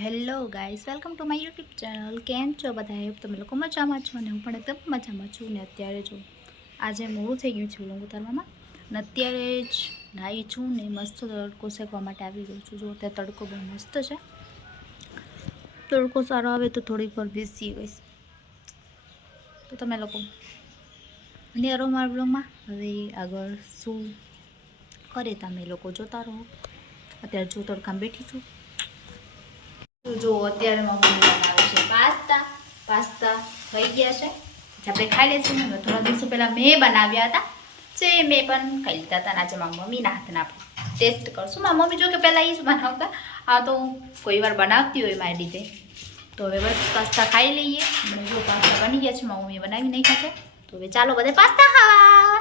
Hello guys, welcome to my YouTube channel. કેમ છો બધા? તમે લોકો મજામાં છો અને હું પણ એકદમ મજામાં છું. ને અત્યારે જો આજે મોડું થઈ ગયું છે વ્લોગ ઉતારવામાં ને અત્યારે જ નાહી છું ને મસ્ત તડકો શેકવા માટે આવી ગયું છું. જો ત્યાં તડકો બહુ મસ્ત છે. તડકો સારો આવે તો થોડીક વાર બેસી ગઈશ. તો તમે લોકો અને રહો મારા વ્લોગમાં. હવે આગળ શું કરે તમે લોકો જોતા રહો. અત્યારે જો તડકામાં બેઠી છું. જો અત્યારે મમ્મી બનાવે છે પાસ્તા થઈ ગયા છે. આપણે ખાઈ લઈશું. થોડા દિવસો પહેલાં મેં બનાવ્યા હતા જે મેં પણ ખાઈ લીધા હતા. આજે મારા મમ્મીના હાથના આપણે ટેસ્ટ કરશું. મારા મમ્મી જો કે પહેલાં એ જ બનાવતા, આ તો કોઈ વાર બનાવતી હોય મારી રીતે. તો હવે બસ પાસ્તા ખાઈ લઈએ. જો પાસ્તા બની ગયા છે, મારી મમ્મીએ બનાવી નાખ્યા છે. તો હવે ચાલો બધે પાસ્તા ખાવા.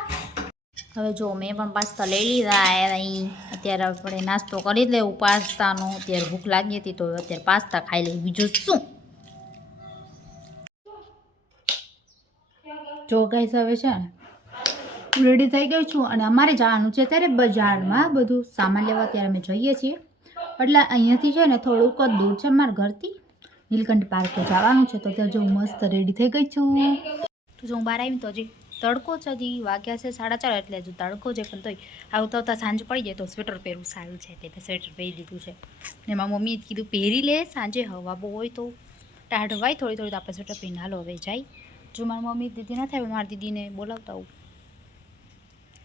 હવે જો મેં પણ પાસ્તા લઈ લીધા. અહીં અત્યારે આપણે નાસ્તો કરી લેવું પાસ્તાનો. અત્યારે ભૂખ લાગી હતી તો અત્યારે પાસ્તા ખાઈ લઈએ. બીજું શું? જો ગાઈસ હવે છે ને રેડી થઈ ગઈ છું અને અમારે જવાનું છે અત્યારે બજારમાં બધું સામાન લેવા. અત્યારે અમે જઈએ છીએ એટલે અહીંયાથી છે ને થોડુંક જ દૂર છે મારા ઘરથી. નીલકંઠ પાર્કે જવાનું છે તો ત્યાં જો મસ્ત રેડી થઈ ગઈ છું. તો જો હું બહાર આવી તો હજી તડકો જ હજી વાગ્યા છે 4:30 એટલે હજુ તડકો છે. પણ તોય આવતા સાંજ પડી જાય તો સ્વેટર પહેરવું સારું છે એટલે સ્વેટર પહેરી લીધું છે. ને મારી મમ્મીએ કીધું પહેરી લે, સાંજે હવા બહુ હોય તો ટાઢવાય થોડી તો આપણે સ્વેટર પહેરીને હાલો હવે જાય. જો મારી મમ્મી દીદી ના થાય મારી દીદીને બોલાવતા આવું.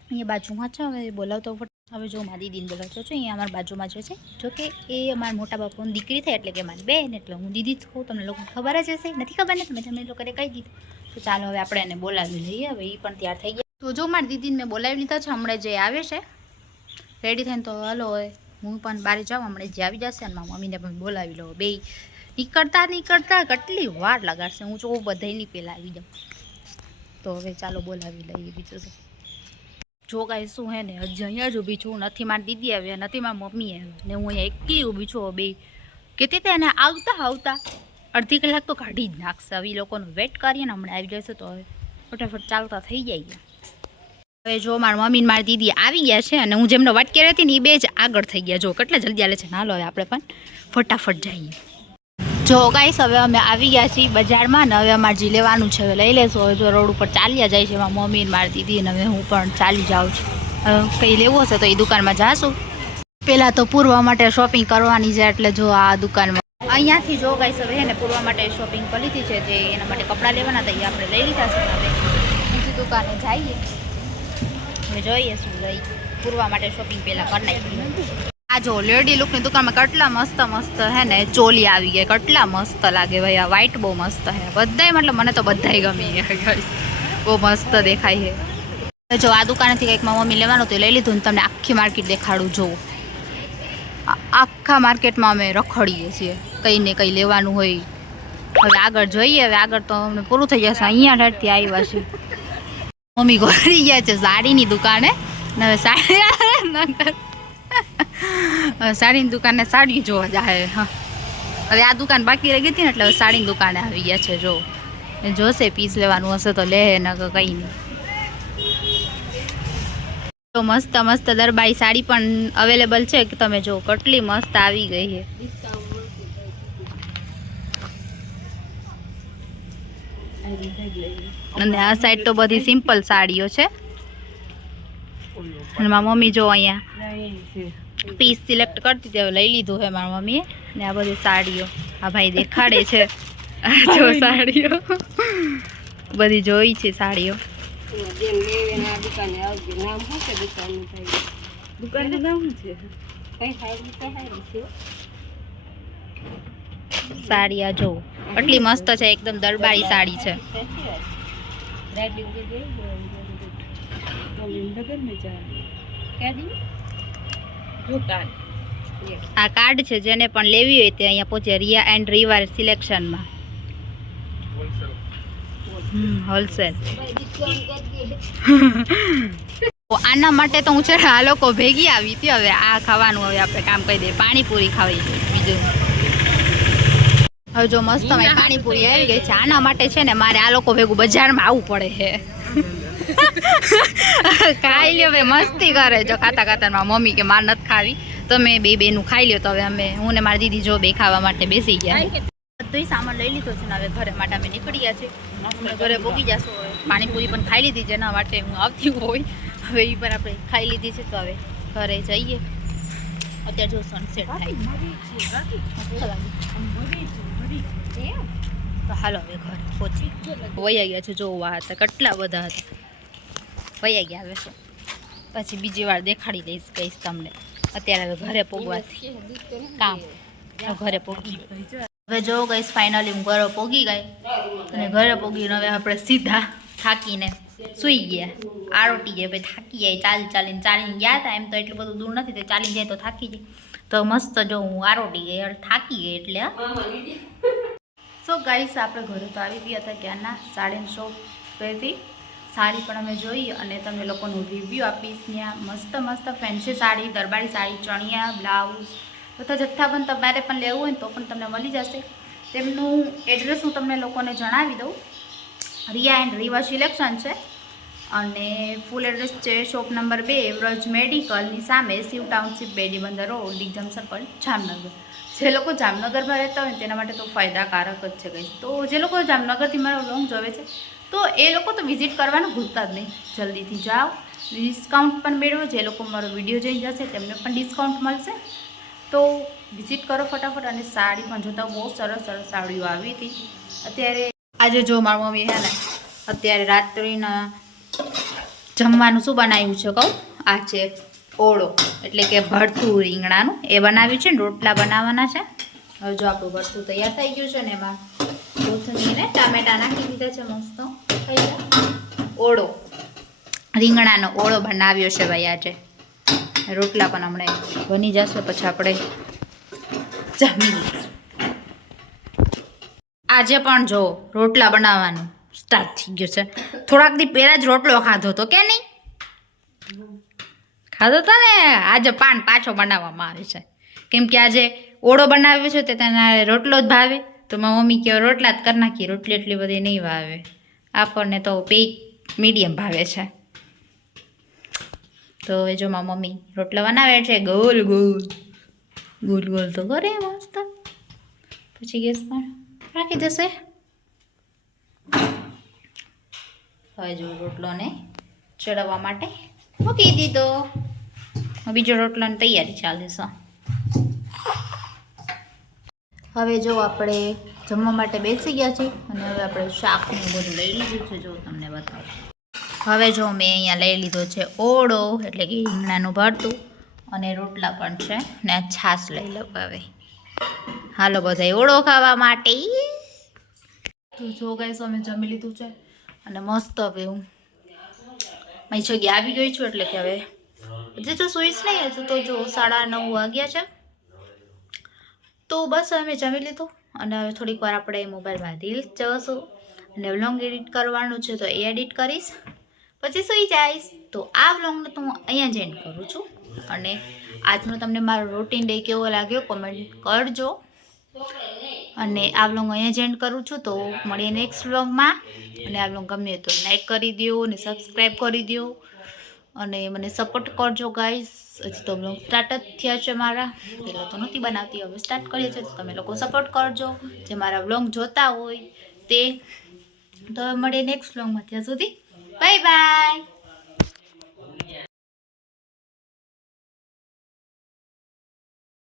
અહીંયા બાજુમાં છે, હવે બોલાવતા આવું. હવે જો મારી દીદીને બોલાવતો છું. અહીંયા અમારા બાજુમાં જ છે. જોકે એ અમારા મોટા બાપુની દીકરી થાય એટલે કે મારી બેન, એટલે હું દીદી જ કહું. તમને લોકોને ખબર જ હશે, નથી ખબર ને? તમે લોકોને કહી દીધું. તો ચાલો હવે આપણે એને બોલાવી લઈએ. હવે એ પણ તૈયાર થઈ ગયા. તો જો મારી દીદીને મેં બોલાવી લીધા છે. હમણાં જે આવે છે રેડી થઈને. તો હાલો હવે હું પણ બહાર જાઉં. હમણાં જે આવી જશે અને મારી મમ્મીને પણ બોલાવી લો. બે નીકળતા કેટલી વાર લગાડશે. હું જો બધાની પહેલાં આવી જાઉં. તો હવે ચાલો બોલાવી લઈએ. બીજું શું? જો કાંઈ શું હે ને હજી અહીંયા જ ઊભી છું. નથી મારી દીદી આવ્યા, નથી મારી મમ્મી આવ્યા ને હું અહીંયા એકલી ઊભી છું. બે કહેતી હતા એને આવતા અડધી કલાક તો કાઢી જ નાખશે. હવે એ લોકોનો વેટ કરીએ ને હમણાં આવી જશે તો હવે ફટાફટ ચાલતા થઈ જાય. હવે જો મારી મમ્મી ને મારી દીદી આવી ગયા છે અને હું જેમનો વાટ કરી હતી ને એ બે જ આગળ થઈ ગયા. જો કેટલા જલ્દી આલે છે. નાલો હવે આપણે પણ ફટાફટ જઈએ. જો ગાઈસ હવે અમે આવી ગયા છીએ બજારમાં ને હવે અમારે જે લેવાનું છે હવે લઈ લેશું. હવે જો રોડ ઉપર ચાલ્યા જાય છે મારી મમ્મી ને મારી દીદી, અને હવે હું પણ ચાલી જાઉં છું. કંઈ લેવું હશે તો એ દુકાનમાં જાશું. પહેલાં તો પૂરવા માટે શોપિંગ કરવાની છે એટલે જો આ દુકાનમાં અહીંયાથી જો ગાઈસ હવે એને પૂરવા માટે શોપિંગ કરી લીધી છે. જે એના માટે કપડાં લેવાના હતા એ આપણે લઈ લીધા છે. હવે બીજી દુકાને જઈએ. હવે જોઈએ શું લઈ. પૂરવા માટે શોપિંગ પહેલાં કરી નાખી. આ જો લેડી લુકની દુકાનમાં કેટલા મસ્ત હે ને ચોલી આવી ગયા. કેટલા મસ્ત લાગે ભાઈ. આ વ્હાઈટ બહુ મસ્ત હે. બધાય મતલબ મને તો બધાય ગમે. બહુ મસ્ત દેખાય છે. જો આ દુકાનેથી કંઈક મારી મમ્મી લેવાનું તો લઈ લીધું ને તમને આખી માર્કેટ દેખાડું. જોઉં આખા માર્કેટમાં અમે રખડીએ છીએ કંઈ ને કંઈ લેવાનું હોય. હવે આગળ જોઈએ. હવે આગળ તો અમને પૂરું થઈ જશે. અહીંયા ઠેઠથી આવ્યા છે મમ્મી ઘરી ગયા છે સાડીની દુકાને. હવે સાડીની દુકાને સાડી જોવા જાય. હા હવે આ દુકાન બાકી રહી ગઈ હતી ને એટલે હવે સાડીની દુકાને આવી ગયા છે. જો જોશે પીસ લેવાનું હશે તો લે, ન કંઈ નહીં. તો મસ્ત દરબારી સાડી પણ અવેલેબલ છે કે તમે જો કેટલી મસ્ત આવી ગઈ છે. અને આ સાઈડ તો બધી સિમ્પલ સાડીઓ છે. અને મારી મમ્મી જો અહીંયા પીસ સિલેક્ટ કરતી હતી. હવે લઈ લીધું છે મારી મમ્મીએ. ને આ બધી સાડીઓ આ ભાઈ દેખાડે છે. જો સાડીઓ બધી જોઈ છે સાડીઓ. સાડી આ જો એટલી મસ્ત છે. એકદમ દરબારી સાડી છે. આ કાર્ડ છે. જેને પણ લેવી હોય તે અહીંયા પહોંચે. રિયા એન્ડ રીવા સિલેક્શનમાં હોલસેલ. આના માટે તો હું છે આ લોકો ભેગી આવી હતી. હવે આ ખાવાનું હવે આપણે કામ કરી દઈએ. પાણીપુરી ખાવી છે. બીજું હવે જો મસ્ત પાણીપુરી આવી ગઈ છે. આના માટે છે ને મારે આ લોકો ભેગું બજારમાં આવવું પડે છે. ખાઈ લે ભાઈ, મસ્તી કરે. જો ખાતા મારી મમ્મી કે માર નથી ખાવી તમે બેનું ખાઈ લ્યો. તો હવે હું ને મારી દીદી જો બે ખાવા માટે બેસી ગયા. બધું સામાન લઈ લીધો છે ને હવે ઘરે માટે અમે નીકળી ગયા છે. અમે ઘરે પોગી જશો. પાણીપુરી પણ ખાઈ લીધી જેના માટે હું આવતી હોય હવે એ પણ આપણે ખાઈ લીધી છે. તો હવે ઘરે જઈએ. અત્યારે જો સનસેટ થાય તો હાલો હવે ઘરે પહોંચી વયા ગયા છે. જોવા હતા કેટલા બધા હતા વયા ગયા. હવે શું પછી બીજી વાર દેખાડી દઈશ કહીશ તમને. અત્યારે હવે ઘરે પોગવાથી કામ ઘરે પોગી હવે જો ગઈશ ફાઇનલી હું ઘરે પોગી ગઈ અને ઘરે પોગીને હવે આપણે સીધા થાકીને સૂઈ ગયા. આરોટી જાય ભાઈ થાકી જાય ચાલીને ગયા હતા. એમ તો એટલું બધું દૂર નથી તો ચાલી જાય તો થાકી જાય. તો મસ્ત જો હું આરોટી ગઈ થાકી ગઈ એટલે. સો ગાઈસ આપણે ઘરે તો આવી ગયા હતા ક્યાંના 9:30 સાડી પણ અમે જોઈ અને તમને લોકોનું રિવ્યૂ આપીશ. ત્યાં મસ્ત ફેન્સી સાડી, દરબારી સાડી, ચણિયા, બ્લાઉઝ તથા જથ્થાબંધ તમારે પણ લેવું હોય તો પણ તમને મળી જશે. તેમનું એડ્રેસ હું તમને લોકોને જણાવી દઉં. રિયા એન્ડ રીવા સિલેક્શન છે અને ફૂલ એડ્રેસ છે શોપ નંબર 2 વ્રજ મેડિકલની સામે Shiv township Bedibandar road Digjam circle Jamnagar. જે લોકો જામનગરમાં રહેતા હોય તેના માટે તો ફાયદાકારક જ છે કંઈ. તો જે લોકો જામનગરથી મારો લોંગ જોવે છે તો એ લોકો તો વિઝિટ કરવાનું ભૂલતા જ નહીં. જલ્દીથી જાઓ, ડિસ્કાઉન્ટ પણ મેળવો. જે લોકો મારો વિડીયો જોઈ જશે તેમને પણ ડિસ્કાઉન્ટ મળશે. તો વિઝિટ કરો ફટાફટ. અને સાડી પણ જોતા બહુ સરસ સાડીઓ આવી હતી. અત્યારે આજે જો મારી મમ્મી હે ને અત્યારે રાત્રિના જમવાનું શું બનાવ્યું છે કહું. આ છે ઓળો એટલે કે ભરતું રીંગણાનું એ બનાવ્યું છે ને રોટલા બનાવવાના છે. હવે જો આપણું ભરતું તૈયાર થઈ ગયું છે ને એમાં કોથમીર ને ટામેટા નાખી દીધા છે. મસ્ત થઈ ગયા. ઓળો રીંગણાનો ઓળો બનાવ્યો છે ભાઈ આજે. રોટલા પણ હમણાં બની જશે પછી આપણે જમી લઈશું. આજે પણ જો રોટલા બનાવવાનું સ્ટાર્ટ થઈ ગયું છે. થોડાક દી પહેલાં જ રોટલો ખાધો હતો કે નહીં ખાધો હતો ને. આજે પાછો બનાવવામાં આવે છે કેમ કે આજે ઓળો બનાવ્યો છે તે તને રોટલો જ ભાવે. તો મારી મમ્મી કહે રોટલા જ કરી નાખી. રોટલી એટલી બધી નહીં ભાવે આપણને તો બે મીડિયમ ભાવે છે. તો એ જો મારી મમ્મી રોટલા બનાવે છે ગોલ તો કરે મસ્ત. પછી ગેસ પર રાખી દેશે. હવે જો રોટલોને ચડાવવા માટે મૂકી દીધો. બીજો રોટલાની તૈયારી ચાલે છે. હવે જો આપણે જમવા માટે બેસી ગયા છીએ અને હવે આપણે શાકનું બધું લઈ લીધું છે. જો તમને બતાવું. હવે જો મેં અહીંયા લઈ લીધો છે ઓળો એટલે કે રીંગણાનું ભરતું અને રોટલા પણ છે ને આ છાશ લઈ લઉં. હવે હાલો બધા ઓળો ખાવા માટે. તો જો ગાઈસ અમે જમી લીધું છે અને મસ્ત હવે હું મારી જગ્યા આવી ગઈ છું. એટલે કે હવે હજી તો સુઈશ નહીં. હજુ તો જો 9:30 વાગ્યા છે. તો બસ અમે જમી લીધું અને હવે થોડીક વાર આપણે મોબાઈલમાં રીલ્સ જોઈશું અને વ્લોગ એડિટ કરવાનું છે તો એ એડિટ કરીશ પછી સૂઈ જઈશ. તો આ વ્લોગને તો હું અહીંયા જ એન્ડ કરું છું. અને આજનો તમને મારો રૂટીન ડે કેવો લાગ્યો કોમેન્ટ કરજો. અને આ વ્લોગ અહીંયા જ એન્ડ કરું છું. તો મળીએ નેક્સ્ટ વ્લોગમાં. અને આ વ્લોગ ગમે તો લાઈક કરી દો અને સબસ્ક્રાઈબ કરી દો અને મને સપોર્ટ કરજો ગાઈસ. હજી તો વ્લોગ સ્ટાર્ટ જ થયા છે મારા. પહેલાં તો નહોતી બનાવતી હવે સ્ટાર્ટ કરીએ છીએ. તો તમે લોકો સપોર્ટ કરજો જે મારા વ્લોગ જોતા હોય તે. તો મળીએ નેક્સ્ટ વ્લોગમાં. ત્યાં સુધી બાય બાય.